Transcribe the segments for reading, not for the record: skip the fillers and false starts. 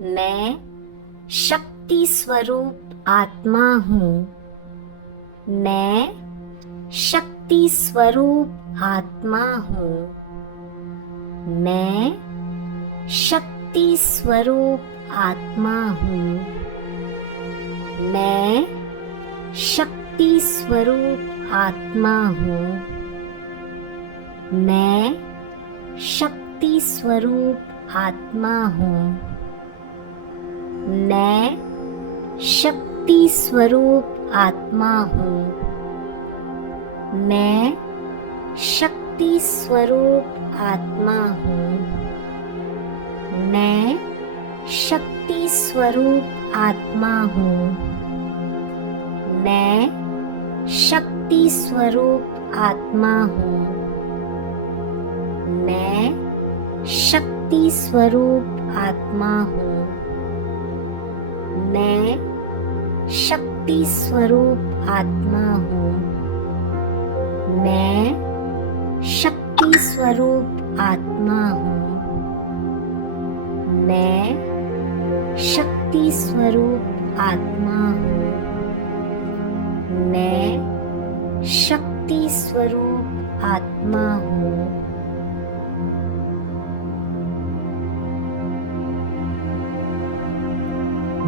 मैं शक्ति स्वरूप आत्मा हूँ। मैं शक्ति स्वरूप आत्मा हूँ। मैं शक्ति स्वरूप आत्मा हूँ। मैं शक्ति स्वरूप आत्मा हूँ। मैं शक्ति स्वरूप आत्मा हूँ। मैं शक्ति स्वरूप आत्मा हूँ। मैं शक्ति स्वरूप आत्मा हूँ। मैं शक्ति स्वरूप आत्मा हूँ। मैं शक्ति स्वरूप आत्मा हूँ। मैं शक्ति स्वरूप आत्मा हूँ। मैं शक्ति स्वरूप आत्मा हूँ। मैं शक्ति स्वरूप आत्मा हूँ। मैं शक्ति स्वरूप आत्मा हूँ। मैं शक्ति स्वरूप आत्मा हूँ।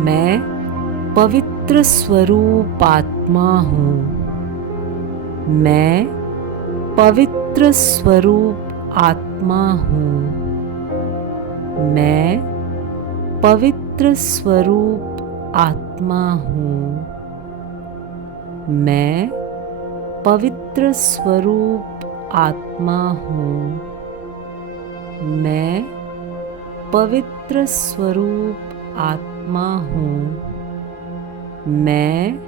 मैं पवित्र स्वरूप आत्मा हूँ। मैं पवित्र स्वरूप आत्मा हूँ। मैं पवित्र स्वरूप आत्मा हूँ। मैं पवित्र स्वरूप आत्मा हूँ। मैं पवित्र स्वरूप आत्मा हूँ। मैं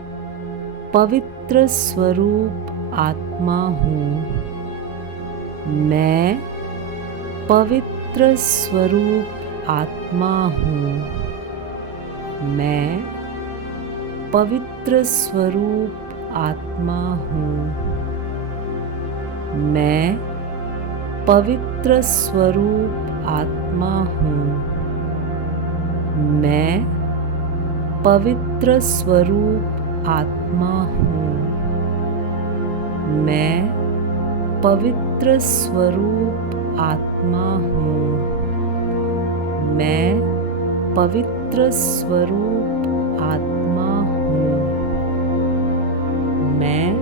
पवित्र स्वरूप आत्मा हूँ। मैं पवित्र स्वरूप आत्मा हूँ। मैं पवित्र स्वरूप आत्मा हूँ। मैं पवित्र स्वरूप आत्मा हूँ। मैं पवित्र स्वरूप आत्मा हूँ। मैं पवित्र स्वरूप आत्मा हूँ। मैं पवित्र स्वरूप आत्मा हूँ। मैं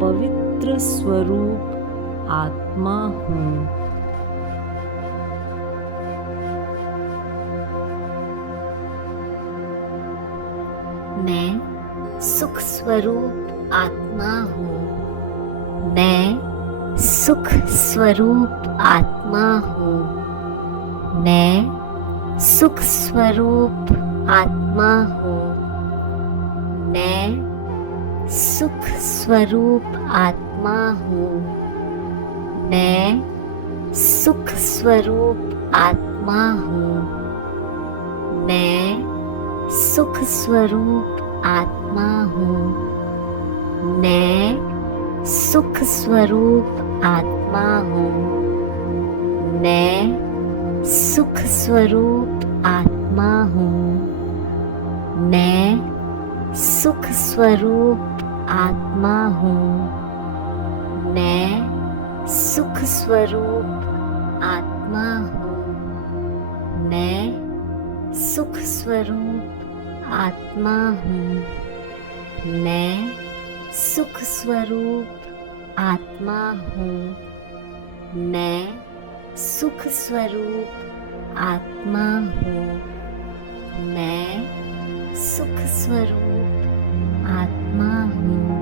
पवित्र स्वरूप आत्मा हूँ। मैं सुख स्वरूप आत्मा हूँ। मैं सुख स्वरूप आत्मा हूँ। मैं सुख स्वरूप आत्मा हूँ। मैं सुख स्वरूप आत्मा हूँ। मैं सुख स्वरूप आत्मा हूँ। मैं सुख स्वरूप आत्मा हूँ। मैं सुख स्वरूप आत्मा हूँ। मैं सुख स्वरूप आत्मा हूँ। मैं सुख स्वरूप आत्मा हूँ। मैं सुख स्वरूप आत्मा हूँ। मैं सुख स्वरूप आत्मा हूँ। मैं सुख स्वरूप आत्मा हूँ। मैं सुख स्वरूप आत्मा हूँ। मैं सुख स्वरूप आत्मा हूँ।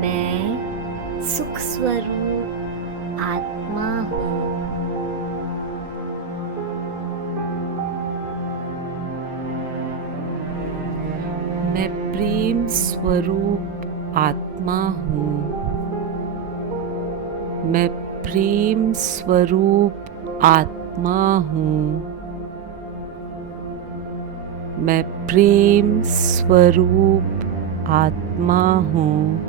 मैं सुख स्वरूप आत्मा हूँ। मैं प्रेम स्वरूप आत्मा हूँ। मैं प्रेम स्वरूप आत्मा हूँ। मैं प्रेम स्वरूप आत्मा हूँ।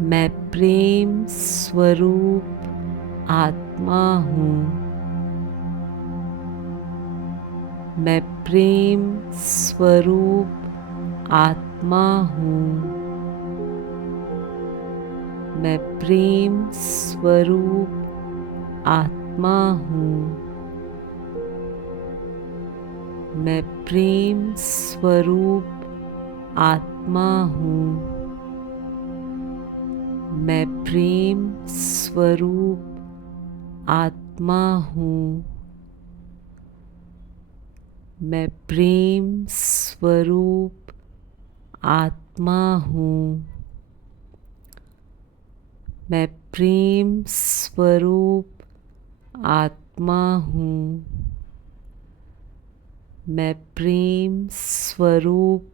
मैं प्रेम स्वरूप आत्मा हूँ। मैं प्रेम स्वरूप आत्मा हूँ। मैं प्रेम स्वरूप आत्मा हूँ। मैं प्रेम स्वरूप आत्मा हूँ। मैं प्रेम स्वरूप आत्मा हूँ। मैं प्रेम स्वरूप आत्मा हूँ। मैं प्रेम स्वरूप आत्मा हूँ। मैं प्रेम स्वरूप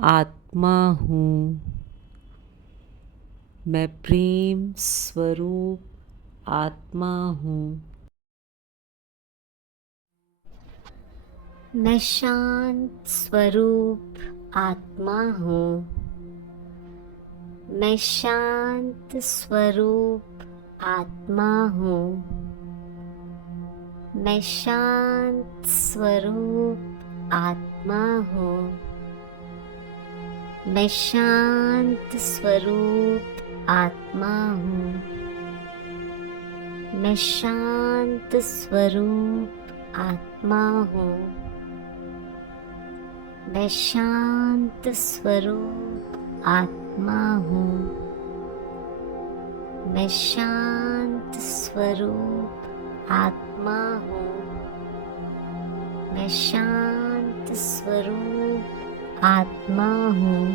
आत्मा हूँ। मैं प्रेम स्वरूप आत्मा हूँ। मैं शांत स्वरूप आत्मा हूँ। मैं शांत स्वरूप आत्मा हूँ। मैं शांत स्वरूप आत्मा हूँ। मैं शांत स्वरूप आत्मा हूँ। मैं शांत स्वरूप आत्मा हूँ। मैं शांत स्वरूप आत्मा हूँ। मैं शांत स्वरूप आत्मा हूँ। मैं शांत स्वरूप आत्मा हूँ।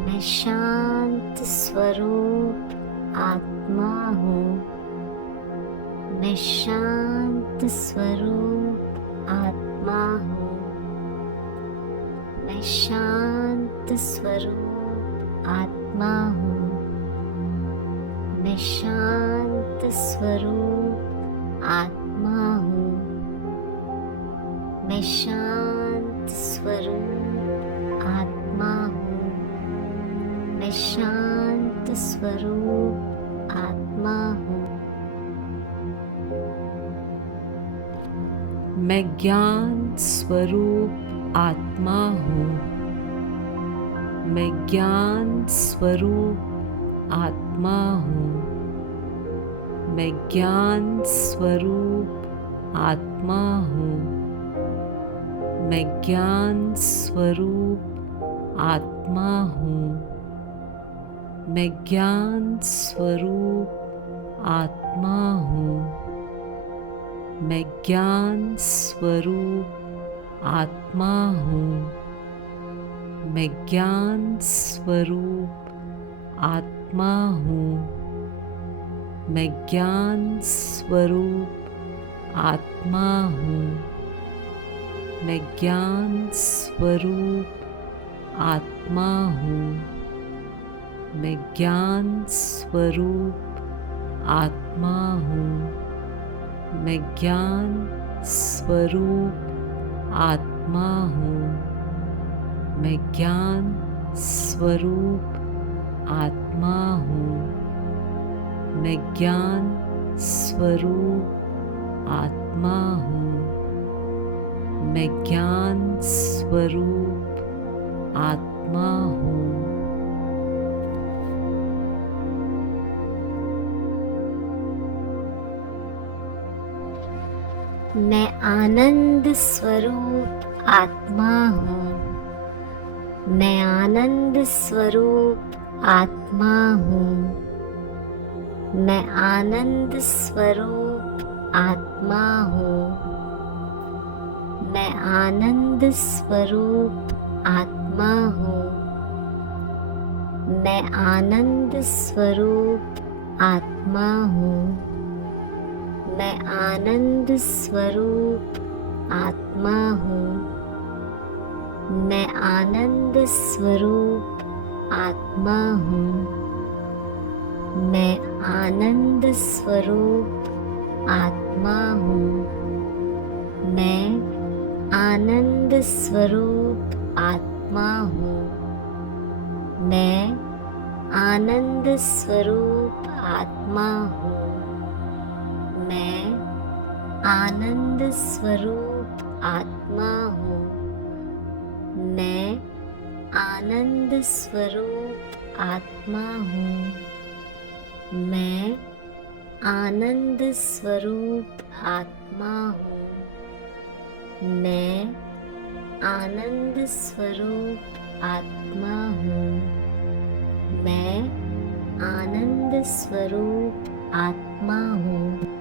मैं शांत स्वरूप आत्मा हूँ। मैं शांत स्वरूप आत्मा हूँ। मैं शांत स्वरूप आत्मा हूँ। मैं शांत स्वरूप आत्मा हूँ। मैं शांत स्वरूप आत्मा हूँ। मैं शांत स्वरूप आत्मा हूँ। मैं ज्ञान स्वरूप आत्मा हूँ। मैं ज्ञान स्वरूप आत्मा हूँ। मैं ज्ञान स्वरूप आत्मा हूँ। मैं ज्ञान स्वरूप आत्मा हूँ। मैं ज्ञान स्वरूप आत्मा हूँ। मैं ज्ञान स्वरूप आत्मा हूँ। मैं ज्ञान स्वरूप आत्मा हूँ। मैं ज्ञान स्वरूप आत्मा हूँ। मैं ज्ञान स्वरूप आत्मा हूँ। मैं ज्ञान स्वरूप आत्मा हूँ। मैं ज्ञान स्वरूप आत्मा हूँ। मैं ज्ञान स्वरूप आत्मा हूँ। मैं ज्ञान स्वरूप आत्मा हूँ। मैं ज्ञान स्वरूप आत्मा हूँ। मैं आनंद स्वरूप आत्मा हूँ। मैं आनंद स्वरूप आत्मा हूँ। मैं आनंद स्वरूप आत्मा हूँ। मैं आनंद स्वरूप आत्मा हूँ। मैं आनंद स्वरूप आत्मा हूँ। मैं आनंद स्वरूप आत्मा हूँ। मैं आनंद स्वरूप आत्मा हूँ। मैं आनंद स्वरूप आत्मा हूँ। मैं आनंद स्वरूप आत्मा हूँ। मैं आनंद स्वरूप आत्मा हूँ। मैं आनंद स्वरूप आत्मा हूँ। मैं आनंद स्वरूप आत्मा हूँ। मैं आनंद स्वरूप आत्मा हूँ। मैं आनंद स्वरूप आत्मा हूँ। मैं आनंद स्वरूप आत्मा हूँ।